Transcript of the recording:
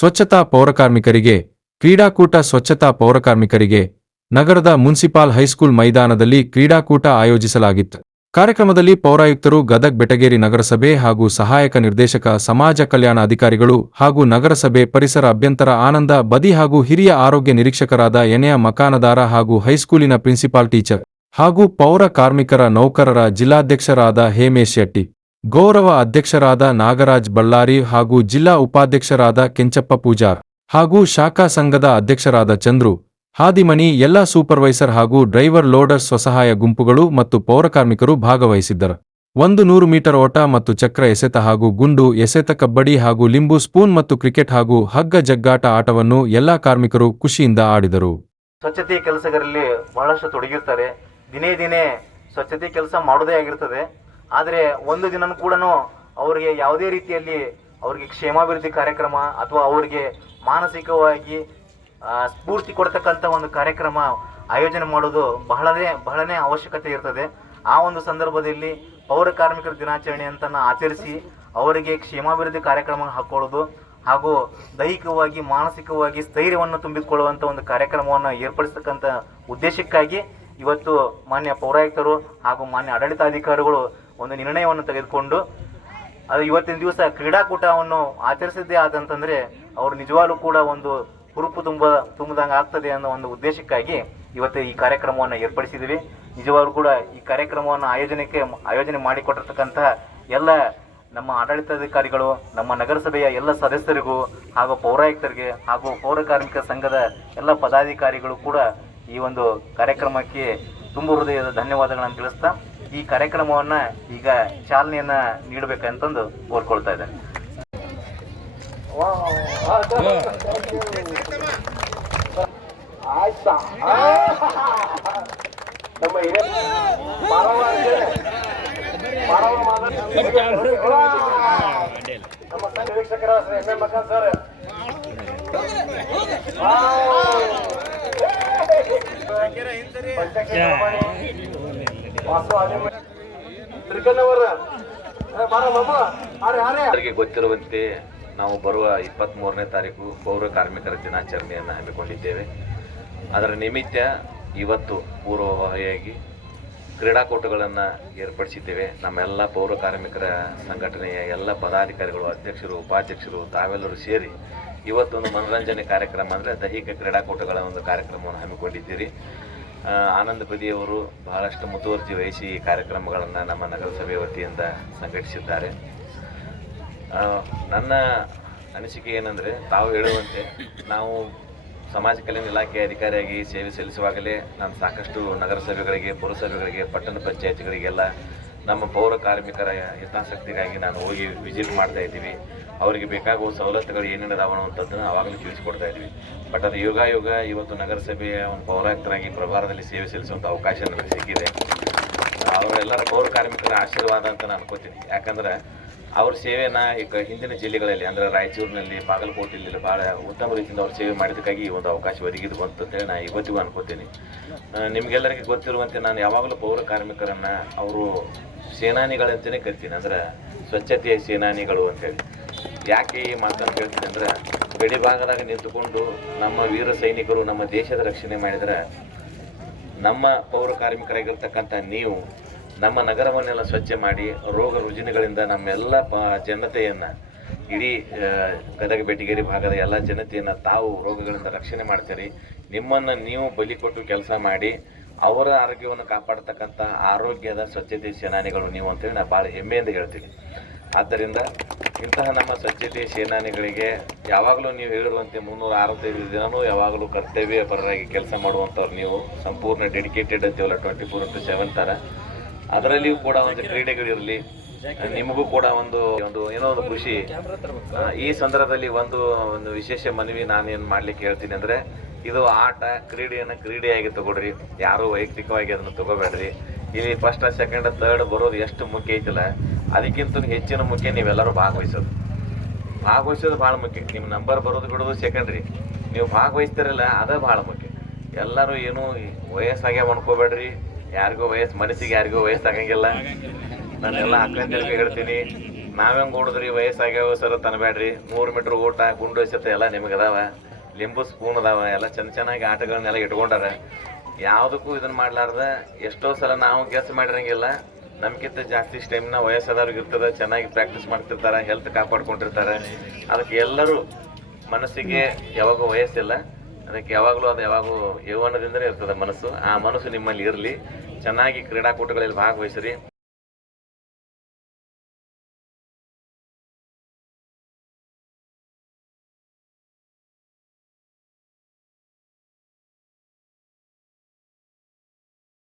ಸ್ವಚ್ಛತಾ ಪೌರಕಾರ್ಮಿಕರಿಗೆ, ಕ್ರೀಡಾಕೂಟ ಸ್ವಚ್ಛತಾ ಪೌರಕಾರ್ಮಿಕರಿಗೆ ನಗರದ ಮುನ್ಸಿಪಾಲ್ ಹೈಸ್ಕೂಲ್ ಮೈದಾನದಲ್ಲಿ ಕ್ರೀಡಾಕೂಟ ಆಯೋಜಿಸಲಾಗಿತ್ತು. ಕಾರ್ಯಕ್ರಮದಲ್ಲಿ ಪೌರಾಯುಕ್ತರು ಗದಗ್ ಬೆಟಗೇರಿ ನಗರಸಭೆ ಹಾಗೂ ಸಹಾಯಕ ನಿರ್ದೇಶಕ, ಸಮಾಜ ಕಲ್ಯಾಣ ಅಧಿಕಾರಿಗಳು ಹಾಗೂ ನಗರಸಭೆ ಪರಿಸರ ಅಭ್ಯಂತರ ಆನಂದ ಬದಿ ಹಾಗೂ ಹಿರಿಯ ಆರೋಗ್ಯ ನಿರೀಕ್ಷಕರಾದ ಎನೆಯ ಮಕಾನದಾರ ಹಾಗೂ ಹೈಸ್ಕೂಲಿನ ಪ್ರಿನ್ಸಿಪಾಲ್ ಟೀಚರ್ ಹಾಗೂ ಪೌರ ಕಾರ್ಮಿಕರ ನೌಕರರ ಜಿಲ್ಲಾಧ್ಯಕ್ಷರಾದ ಹೇಮೇಶ್ ಶೆಟ್ಟಿ. ಗೌರವ ಅಧ್ಯಕ್ಷರಾದ ನಾಗರಾಜ್ ಬಳ್ಳಾರಿ ಹಾಗೂ ಜಿಲ್ಲಾ ಉಪಾಧ್ಯಕ್ಷರಾದ ಕೆಂಚಪ್ಪ ಪೂಜಾರ್ ಹಾಗೂ ಶಾಖಾ ಸಂಘದ ಅಧ್ಯಕ್ಷರಾದ ಚಂದ್ರು ಹಾದಿಮನಿ ಎಲ್ಲ ಸೂಪರ್ವೈಸರ್ ಹಾಗೂ ಡ್ರೈವರ್ ಲೋಡರ್ ಸ್ವಸಹಾಯ ಗುಂಪುಗಳು ಮತ್ತು ಪೌರಕಾರ್ಮಿಕರು ಭಾಗವಹಿಸಿದ್ದರು. ಒಂದು ನೂರು ಮೀಟರ್ ಓಟ ಮತ್ತು ಚಕ್ರ ಎಸೆತ ಹಾಗೂ ಗುಂಡು ಎಸೆತ, ಕಬ್ಬಡಿ ಹಾಗೂ ಲಿಂಬು, ಸ್ಪೂನ್ ಮತ್ತು ಕ್ರಿಕೆಟ್ ಹಾಗೂ ಹಗ್ಗ ಜಗ್ಗಾಟ ಆಟವನ್ನು ಎಲ್ಲಾ ಕಾರ್ಮಿಕರು ಖುಷಿಯಿಂದ ಆಡಿದರು. ಸ್ವಚ್ಛತೆ ಕೆಲಸಗಳಲ್ಲಿ ಬಹಳಷ್ಟು ತೊಡಗಿರ್ತಾರೆ. ದಿನೇ ದಿನೇ ಸ್ವಚ್ಛತೆ ಕೆಲಸ ಮಾಡೋದೇ ಆಗಿರ್ತದೆ. ಆದರೆ ಒಂದು ದಿನ ಕೂಡ ಅವರಿಗೆ ಯಾವುದೇ ರೀತಿಯಲ್ಲಿ ಅವರಿಗೆ ಕ್ಷೇಮಾಭಿವೃದ್ಧಿ ಕಾರ್ಯಕ್ರಮ ಅಥವಾ ಅವರಿಗೆ ಮಾನಸಿಕವಾಗಿ ಸ್ಫೂರ್ತಿ ಕೊಡ್ತಕ್ಕಂಥ ಒಂದು ಕಾರ್ಯಕ್ರಮ ಆಯೋಜನೆ ಮಾಡೋದು ಬಹಳನೇ ಬಹಳನೇ ಅವಶ್ಯಕತೆ ಇರ್ತದೆ. ಆ ಒಂದು ಸಂದರ್ಭದಲ್ಲಿ ಪೌರ ಕಾರ್ಮಿಕರ ದಿನಾಚರಣೆ ಅಂತ ಆಚರಿಸಿ ಅವರಿಗೆ ಕ್ಷೇಮಾಭಿವೃದ್ಧಿ ಕಾರ್ಯಕ್ರಮ ಹಾಕೊಳ್ಳೋದು ಹಾಗೂ ದೈಹಿಕವಾಗಿ, ಮಾನಸಿಕವಾಗಿ ಸ್ಥೈರ್ಯವನ್ನು ತುಂಬಿಕೊಳ್ಳುವಂಥ ಒಂದು ಕಾರ್ಯಕ್ರಮವನ್ನು ಏರ್ಪಡಿಸ್ತಕ್ಕಂಥ ಉದ್ದೇಶಕ್ಕಾಗಿ ಇವತ್ತು ಮಾನ್ಯ ಪೌರಾಯುಕ್ತರು ಹಾಗೂ ಮಾನ್ಯ ಆಡಳಿತಾಧಿಕಾರಿಗಳು ಒಂದು ನಿರ್ಣಯವನ್ನು ತೆಗೆದುಕೊಂಡು ಅದು ಇವತ್ತಿನ ದಿವಸ ಕ್ರೀಡಾಕೂಟವನ್ನು ಆಚರಿಸಿದ್ದೇ ಆದಂತಂದ್ರೆ ಅವರು ನಿಜವಾಗ್ಲೂ ಕೂಡ ಒಂದು ಹುರುಪು ತುಂಬ ತುಂಬದಂಗೆ ಆಗ್ತದೆ ಅನ್ನೋ ಒಂದು ಉದ್ದೇಶಕ್ಕಾಗಿ ಇವತ್ತು ಈ ಕಾರ್ಯಕ್ರಮವನ್ನು ಏರ್ಪಡಿಸಿದ್ದೀವಿ ನಿಜವಾಗ್ಲೂ ಕೂಡ ಈ ಕಾರ್ಯಕ್ರಮವನ್ನು ಆಯೋಜನೆಗೆ ಆಯೋಜನೆ ಮಾಡಿಕೊಟ್ಟಿರ್ತಕ್ಕಂತಹ ಎಲ್ಲ ನಮ್ಮ ಆಡಳಿತಾಧಿಕಾರಿಗಳು, ನಮ್ಮ ನಗರಸಭೆಯ ಎಲ್ಲ ಸದಸ್ಯರಿಗೂ ಹಾಗೂ ಪೌರಾಯುಕ್ತರಿಗೆ ಹಾಗೂ ಪೌರ ಕಾರ್ಮಿಕ ಸಂಘದ ಎಲ್ಲ ಪದಾಧಿಕಾರಿಗಳು ಕೂಡ ಈ ಒಂದು ಕಾರ್ಯಕ್ರಮಕ್ಕೆ ತುಂಬ ಹೃದಯದ ಧನ್ಯವಾದಗಳನ್ನು ತಿಳಿಸ್ತಾ ಈ ಕಾರ್ಯಕ್ರಮವನ್ನ ಈಗ ಚಾಲನೆಯನ್ನ ನೀಡಬೇಕಂತಂದು ಕೋರ್ಕೊಳ್ತಾ ಇದ್ದೇನೆ. ಆಯ್ತಾ? ನಮ್ಮ ಸಂಘ ವೀಕ್ಷಕರ ಎಂ ಎಂ ಮಕ್ಕನ್ ಸರ್. ಎಲ್ಲರಿಗೆ ಗೊತ್ತಿರುವಂತೆ ನಾವು ಬರುವ ಇಪ್ಪತ್ತ್ ಮೂರನೇ ತಾರೀಕು ಪೌರ ಕಾರ್ಮಿಕರ ದಿನಾಚರಣೆಯನ್ನು ಹಮ್ಮಿಕೊಂಡಿದ್ದೇವೆ. ಅದರ ನಿಮಿತ್ತ ಇವತ್ತು ಪೂರ್ವಭಾವಿಯಾಗಿ ಕ್ರೀಡಾಕೂಟಗಳನ್ನು ಏರ್ಪಡಿಸಿದ್ದೇವೆ. ನಮ್ಮೆಲ್ಲ ಪೌರ ಕಾರ್ಮಿಕರ ಸಂಘಟನೆಯ ಎಲ್ಲ ಪದಾಧಿಕಾರಿಗಳು, ಅಧ್ಯಕ್ಷರು, ಉಪಾಧ್ಯಕ್ಷರು ತಾವೆಲ್ಲರೂ ಸೇರಿ ಇವತ್ತೊಂದು ಮನೋರಂಜನೆ ಕಾರ್ಯಕ್ರಮ ಅಂದರೆ ದೈಹಿಕ ಕ್ರೀಡಾಕೂಟಗಳ ಒಂದು ಕಾರ್ಯಕ್ರಮವನ್ನು ಹಮ್ಮಿಕೊಂಡಿದ್ದೀರಿ. ಆನಂದ ಬದಿಯವರು ಬಹಳಷ್ಟು ಮುತುವರ್ಜಿ ವಹಿಸಿ ಈ ಕಾರ್ಯಕ್ರಮಗಳನ್ನು ನಮ್ಮ ನಗರಸಭೆ ವತಿಯಿಂದ ಸಂಘಟಿಸಿದ್ದಾರೆ. ನನ್ನ ಅನಿಸಿಕೆ ಏನಂದರೆ, ತಾವು ಹೇಳುವಂತೆ ನಾವು ಸಮಾಜ ಕಲ್ಯಾಣ ಇಲಾಖೆ ಅಧಿಕಾರಿಯಾಗಿ ಸೇವೆ ಸಲ್ಲಿಸುವಾಗಲೇ ನಾನು ಸಾಕಷ್ಟು ನಗರಸಭೆಗಳಿಗೆ, ಪುರಸಭೆಗಳಿಗೆ, ಪಟ್ಟಣ ಪಂಚಾಯತಿಗಳಿಗೆಲ್ಲ ನಮ್ಮ ಪೌರ ಕಾರ್ಮಿಕರ ಹಿತಾಸಕ್ತಿಗಾಗಿ ನಾನು ಹೋಗಿ ವಿಸಿಟ್ ಮಾಡ್ತಾ ಇದ್ದೀವಿ. ಅವರಿಗೆ ಬೇಕಾಗುವ ಸವಲತ್ತುಗಳು ಏನೇನು ಅದಾವ ಅನ್ನುವಂಥದ್ದನ್ನು ಅವಾಗಲೂ ತಿಳಿಸ್ಕೊಡ್ತಾ ಇದ್ವಿ ಬಟ್ ಅದು ಯುಗ ಯುಗ ಇವತ್ತು ನಗರಸಭೆಯ ಒಂದು ಪೌರಾಯುಕ್ತರಾಗಿ ಪ್ರಭಾರದಲ್ಲಿ ಸೇವೆ ಸಲ್ಲಿಸುವಂಥ ಅವಕಾಶ ನನಗೆ ಸಿಕ್ಕಿದೆ. ಅವರೆಲ್ಲರ ಪೌರ ಕಾರ್ಮಿಕರ ಆಶೀರ್ವಾದ ಅಂತ ನಾನು ಅನ್ಕೋತೀನಿ. ಯಾಕಂದ್ರೆ ಅವ್ರ ಸೇವೆನ ಈಗ ಹಿಂದಿನ ಜಿಲ್ಲೆಗಳಲ್ಲಿ, ಅಂದ್ರೆ ರಾಯಚೂರಿನಲ್ಲಿ ಬಾಗಲಕೋಟೆಯಲ್ಲಿ ಭಾಳ ಉತ್ತಮ ರೀತಿಯಿಂದ ಅವ್ರ ಸೇವೆ ಮಾಡಿದಕ್ಕಾಗಿ ಈ ಒಂದು ಅವಕಾಶ ಒದಗಿದ್ದು ಬಂತು ನಾನು ಇವತ್ತಿಗೂ ಅನ್ಕೋತೀನಿ. ನಿಮ್ಗೆಲ್ಲರಿಗೆ ಗೊತ್ತಿರುವಂತೆ ನಾನು ಯಾವಾಗಲೂ ಪೌರ ಕಾರ್ಮಿಕರನ್ನು ಅವರು ಸೇನಾನಿಗಳಂತಲೇ ಕರಿತೀನಿ, ಅಂದ್ರೆ ಸ್ವಚ್ಛತೆಯ ಸೇನಾನಿಗಳು ಅಂತೇಳಿ ಯಾಕೆ ಈ ಮಾತನ್ನು ಹೇಳ್ತೀನಿ ಅಂದ್ರೆ, ಗಡಿ ಭಾಗದಾಗ ನಿಂತುಕೊಂಡು ನಮ್ಮ ವೀರ ಸೈನಿಕರು ನಮ್ಮ ದೇಶದ ರಕ್ಷಣೆ ಮಾಡಿದ್ರೆ ನಮ್ಮ ಪೌರ ಕಾರ್ಮಿಕರಾಗಿರ್ತಕ್ಕಂಥ ನೀವು ನಮ್ಮ ನಗರವನ್ನೆಲ್ಲ ಸ್ವಚ್ಛ ಮಾಡಿ ರೋಗ ರುಜಿನಗಳಿಂದ ನಮ್ಮೆಲ್ಲ ಜನತೆಯನ್ನು ಇಡೀ ಗದಗ ಬೆಟಗೇರಿ ಭಾಗದ ಎಲ್ಲ ಜನತೆಯನ್ನು ತಾವು ರೋಗಗಳಿಂದ ರಕ್ಷಣೆ ಮಾಡ್ತೀರಿ ನಿಮ್ಮನ್ನು ನೀವು ಬಲಿ ಕೊಟ್ಟು ಕೆಲಸ ಮಾಡಿ, ಅವರ ಆರೋಗ್ಯವನ್ನು ಕಾಪಾಡ್ತಕ್ಕಂಥ ಆರೋಗ್ಯದ ಸ್ವಚ್ಛತೆ ಸೇನಾನಿಗಳು ನೀವು ಅಂತೇಳಿ ನಾನು ಭಾಳ ಹೆಮ್ಮೆಯಿಂದ ಹೇಳ್ತೀನಿ. ಆದ್ದರಿಂದ ಇಂತಹ ನಮ್ಮ ಸ್ವಚ್ಛತೆ ಸೇನಾನಿಗಳಿಗೆ ಯಾವಾಗಲೂ ನೀವು ಹೇಳಿರುವಂತೆ ಮುನ್ನೂರ ಅರವತ್ತೈದು ದಿನವೂ ಯಾವಾಗಲೂ ಕರ್ತವ್ಯ ಪರರಾಗಿ ಕೆಲಸ ಮಾಡುವಂಥವ್ರು ನೀವು. ಸಂಪೂರ್ಣ ಡೆಡಿಕೇಟೆಡ್ ಅಂತೀವಲ್ಲ ಟ್ವೆಂಟಿ ಫೋರ್ ಇಂಟು ಸೆವೆನ್ ಥರ ಅದರಲ್ಲಿಯೂ ಕೂಡ ಒಂದು ಕ್ರೀಡೆಗಳಿರಲಿ, ನಿಮಗೂ ಕೂಡ ಒಂದು ಒಂದು ಏನೋ ಒಂದು ಖುಷಿ. ಈ ಸಂದರ್ಭದಲ್ಲಿ ಒಂದು ಒಂದು ವಿಶೇಷ ಮನವಿ ನಾನೇನು ಮಾಡ್ಲಿಕ್ಕೆ ಹೇಳ್ತೀನಿ ಅಂದರೆ, ಇದು ಆಟ, ಕ್ರೀಡೆಯನ್ನು ಕ್ರೀಡೆಯಾಗಿ ತಗೊಳ್ರಿ. ಯಾರೂ ವೈಯಕ್ತಿಕವಾಗಿ ಅದನ್ನು ತಗೋಬೇಡ್ರಿ. ಇಲ್ಲಿ ಫಸ್ಟ್ ಸೆಕೆಂಡ್ ತರ್ಡ್ ಬರೋದು ಎಷ್ಟು ಮುಖ್ಯ ಐತಲ್ಲ ಅದಕ್ಕಿಂತ ಹೆಚ್ಚಿನ ಮುಖ್ಯ ನೀವೆಲ್ಲರೂ ಭಾಗವಹಿಸೋದು. ಭಾಗವಹಿಸೋದು ಭಾಳ ಮುಖ್ಯ. ನಿಮ್ಮ ನಂಬರ್ ಬರೋದು ಬಿಡೋದು ಸೆಕೆಂಡ್ರಿ ನೀವು ಭಾಗವಹಿಸ್ತಿರಲ್ಲ, ಅದೇ ಭಾಳ ಮುಖ್ಯ. ಎಲ್ಲರೂ ಏನು ವಯಸ್ಸಾಗೆ ಅನ್ಕೋಬೇಡ್ರಿ. ಯಾರಿಗೂ ವಯಸ್ಸು, ಮನಸ್ಸಿಗೆ ಯಾರಿಗೂ ವಯಸ್ಸಾಗಂಗಿಲ್ಲ ನಾನೆಲ್ಲ ಅಕ್ಕಂದಿರಿಗೆ ಹೇಳ್ತೀನಿ. ನಾವೇಂಗೆ ಓಡಿದ್ರಿ? ವಯಸ್ಸಾಗ್ಯಾವ ಸರ್ ತನಬೇಡ್ರಿ ಮೂರು ಮೀಟ್ರ್ ಊಟ ಗುಂಡು ಎಸೆತ ಎಲ್ಲ ನಿಮಗೆ ಅದಾವ. ಲಿಂಬು ಸ್ಪೂನ್ ಅದಾವ. ಎಲ್ಲ ಚೆನ್ನ ಚೆನ್ನಾಗಿ ಆಟಗಳನ್ನೆಲ್ಲ ಇಟ್ಕೊಂಡಾರ. ಯಾವುದಕ್ಕೂ ಇದನ್ನು ಮಾಡ್ಲಾರ್ದ. ಎಷ್ಟೋ ಸಲ ನಾವು ಕೆಲಸ ಮಾಡಿರಂಗಿಲ್ಲ. ನಮ್ಗಿಂತ ಜಾಸ್ತಿ ಸ್ಟೆಮಿನ ವಯಸ್ಸಾದವ್ರಿಗೆ ಇರ್ತದೆ. ಚೆನ್ನಾಗಿ ಪ್ರಾಕ್ಟೀಸ್ ಮಾಡ್ತಿರ್ತಾರೆ ಹೆಲ್ತ್ ಕಾಪಾಡ್ಕೊಂಡಿರ್ತಾರೆ. ಅದಕ್ಕೆ ಎಲ್ಲರೂ ಮನಸ್ಸಿಗೆ ಯಾವಾಗೂ ವಯಸ್ಸಿಲ್ಲ. ಅದಕ್ಕೆ ಯಾವಾಗಲೂ ಅದು ಯಾವಾಗೂ ಯೌವನದಿಂದಲೇ ಇರ್ತದೆ ಮನಸ್ಸು. ಆ ಮನಸ್ಸು ನಿಮ್ಮಲ್ಲಿ ಇರಲಿ. ಚೆನ್ನಾಗಿ ಕ್ರೀಡಾಕೂಟಗಳಲ್ಲಿ ಭಾಗವಹಿಸ್ರಿ